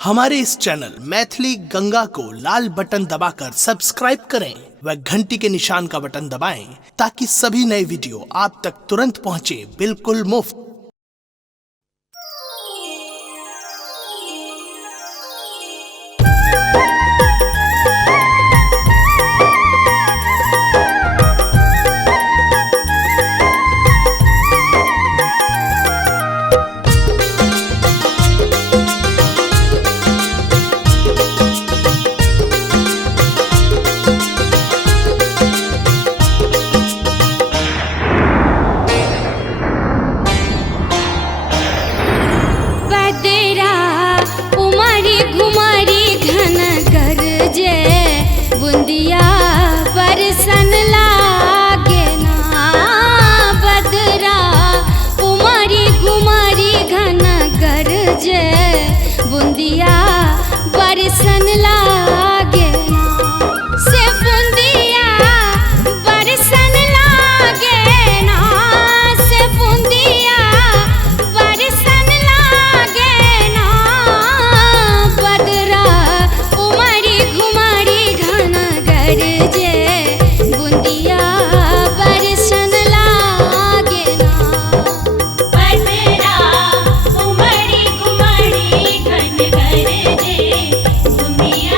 हमारे इस चैनल मैथिली गंगा को लाल बटन दबाकर सब्सक्राइब करें व घंटी के निशान का बटन दबाएं ताकि सभी नए वीडियो आप तक तुरंत पहुंचे बिल्कुल मुफ्त। बुंदिया बरसन लागे ना बदरा कुमारी कुमारी घन गरजे बुंदिया बरसन लागे ना से बुंदिया बरसन लागे ना से बुंदिया बरसन लागे ना बदरा कुमारी कुमारी गरजे बुंदिया बरसन लागे ना बदरा कुमारी कुमारी घन गरजे बुंदिया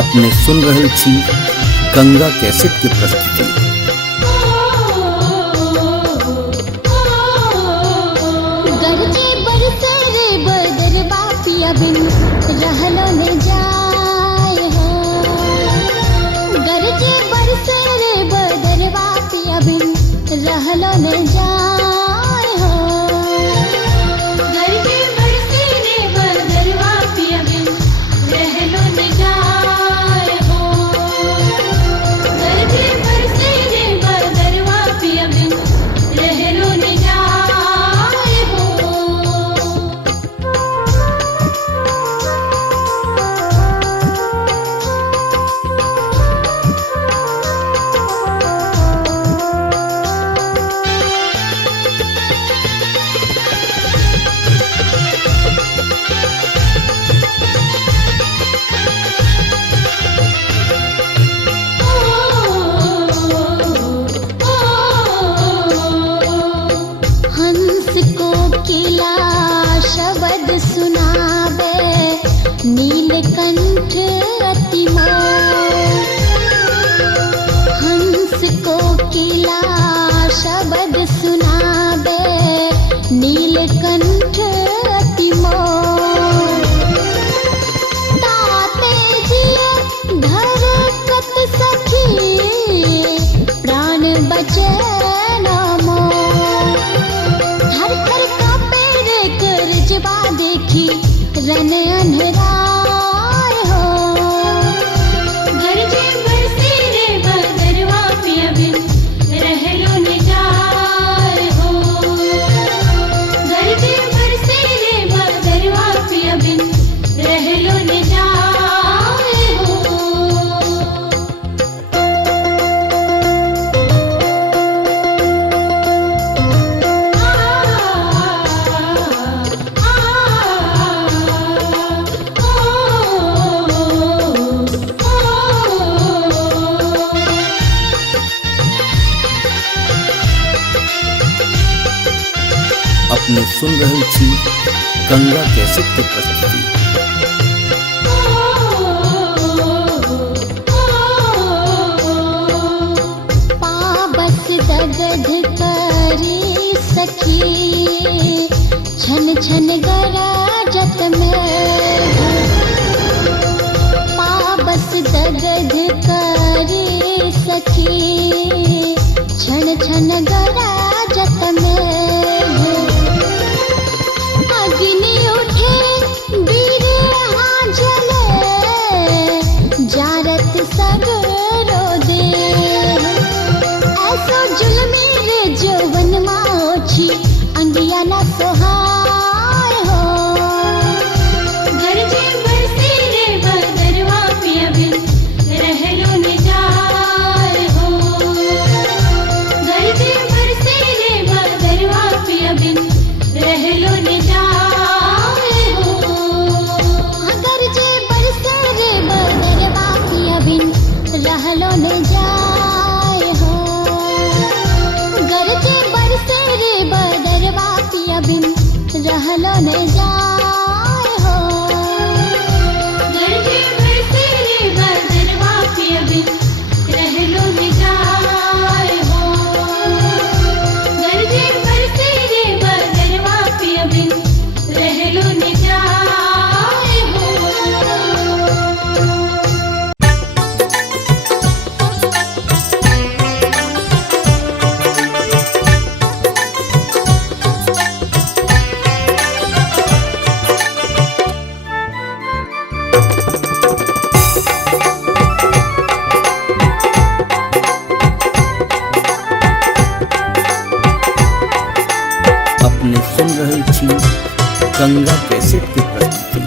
अपने सुन रहल छी गंगा कैसेट के प्रस्तुति। गरजे बरसे रे बदरवा पिया बिन रहलो न जाए हो। गरजे बरसे रे बदरवा पिया बिन रहलो न जाए हो। गरजे बरसे रे बदरवा पिया बिन रहलो न जाए हो। गरजे बरसे रे बदरवा पिया बिन रहलो न जाए हो। हंस को किला शब्द सुनावे नीलकंठ अति मोर। हंस को किला शब्द सुनावे नीलकंठ अति मोर। ताते जिए धरकत सखी प्राण बचे न मोर। हर हर का पेड़ कर जबा देखी रन अनहरार हो। गरजे बरसे रे बदरवा पिया बिन रहलो न जाए हो। गरजे बरसे रे बदरवा पिया बिन रहलो न जाए हो। अपने सुन रहल छी गंगा कैसेट के प्रस्तुति। पाबस दगध करी सखी छन छन गराजत में। पाबस दगध करी सखी छन छन गराजत में। अग्नि उठे वीर यहाँ जले जारत सगरो दे। ऐसो जुल्मी रे जौवन माओछी अंगिया न सोहाय हो। गरजे बरसे रे बदरवा पिया बिन रहलो न जाए हो। गरजे बरसे रे बदरवा पिया बिन रहलो न जाए हो। गरजे बरसे रे बदरवा पिया बिन रहलो न जाए हो। गरजे बरसे रे बदरवा पिया बिन रहलो न जाए हो। गरजे बरसे रे बदरवा पिया बिन रहलो न जाए हो। गरजे बरसे रे बदरवा पिया बिन रहलो न जाए हो। अपने सुन रहल छी गंगा कैसेट के प्रस्तुति।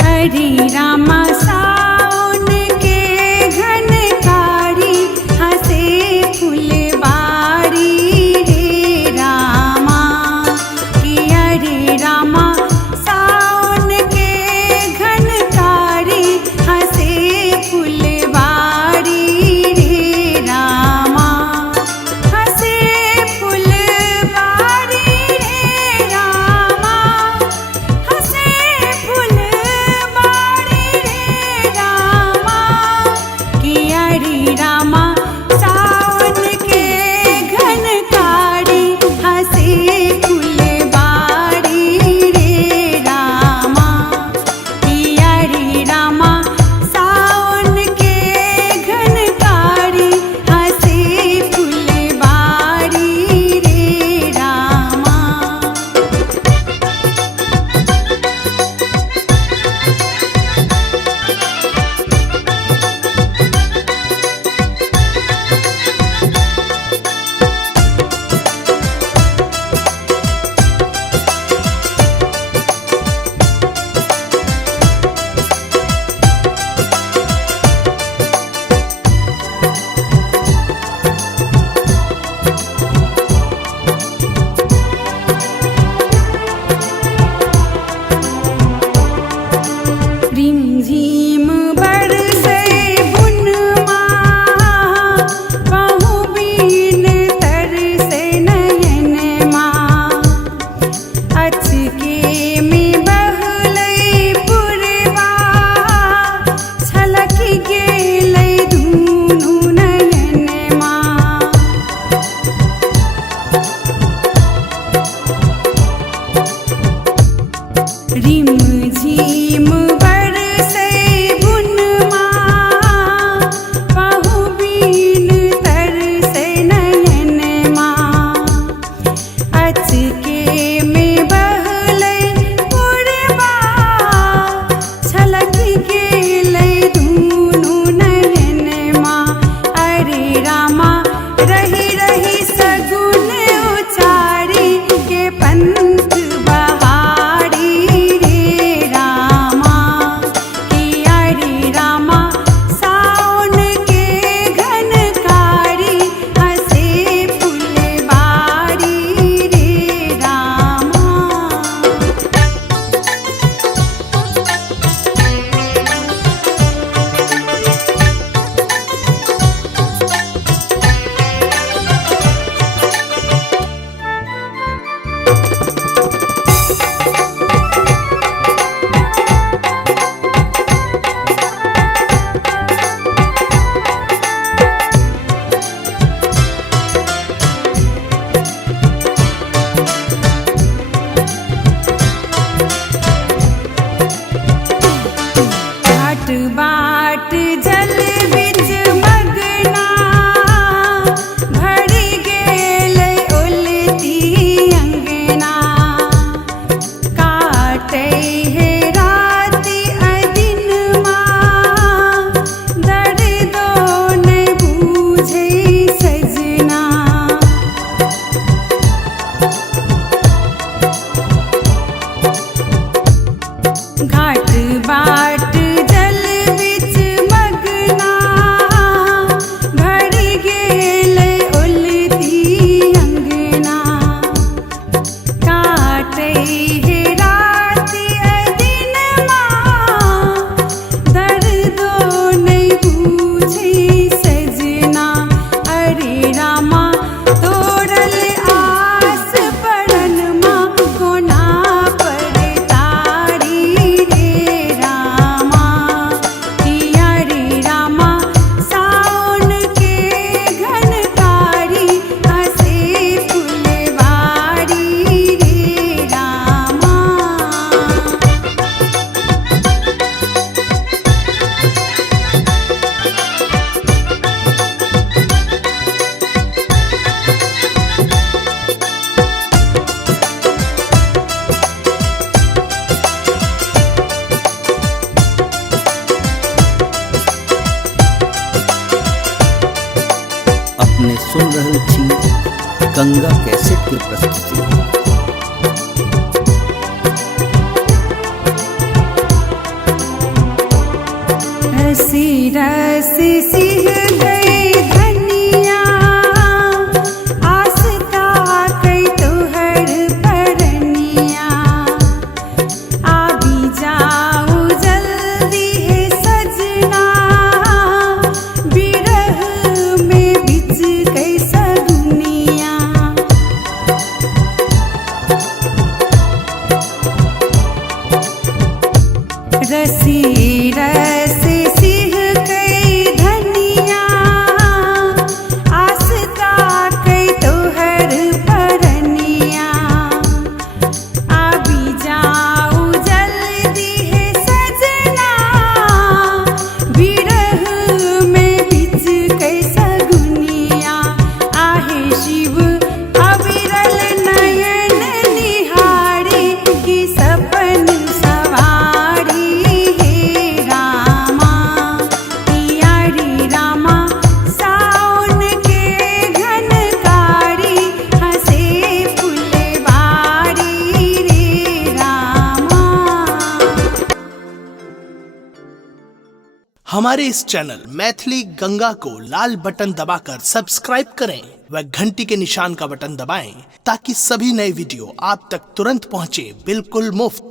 हरे रामा सावन के घनकारी हंसे फुलबारी रे रामा। कि हरे रामा सावन के घनकारी हंसे फुलबारी रे रामा। झिम बरसे बुनमा कहूँ बीन तरसे नयनमा अचके में बहलै पुरवा छलक गेलै दुनू नयनमा रिम झिम बरसे बुनमा कहूँ बीन तरसे नयनमा अचके में बहलै पुरवा छलक गेलै दुनू नयनमा अरे रामा रही रही सगुन उचारी के पंथ बहारी रे रामा कि अरे रामा सावन के घनकारी हंसे फुलबारी रे रामा घाट बाट जल बिच मगना भरि गेलै उलटी अंगना काटै हे राति अदिनमा दर्दो नै बूझै सजना घाट बाट जल बिच मगना भरि गेलै उलटी अंगना काटै हे राति अदिनमा दर्दो नै बूझै सजना अरे रामा तोरल आस पड़नमा कोना पर तारी रे रामा कि अरे रामा सावन के घनकारी हंसे फुलबारी रे रामा अपने सुन रहल छी गंगा कैसेट की प्रस्तुति। रसी रस सिह गई धनिया आस्था कई तोहर परनिया आबी जाऊ जल्दी है सजना बिरह में बिच गई सगुनिया रसी रस सिह कई धनिया आस्था कई तोहर परनिया आबी जाऊ जल्दी है सजना बिरह में बिच कई सगुनिया आहे शिव अविरल नयन निहारी की सपन सवारी हे रामा कि अरे रामा सावन के घनकारी हंसे फुलबारी रे रामा हमारे इस चैनल मैथिली गंगा को लाल बटन दबाकर सब्सक्राइब करें व घंटी के निशान का बटन दबाएं ताकि सभी नए वीडियो आप तक तुरंत पहुंचे बिल्कुल मुफ्त।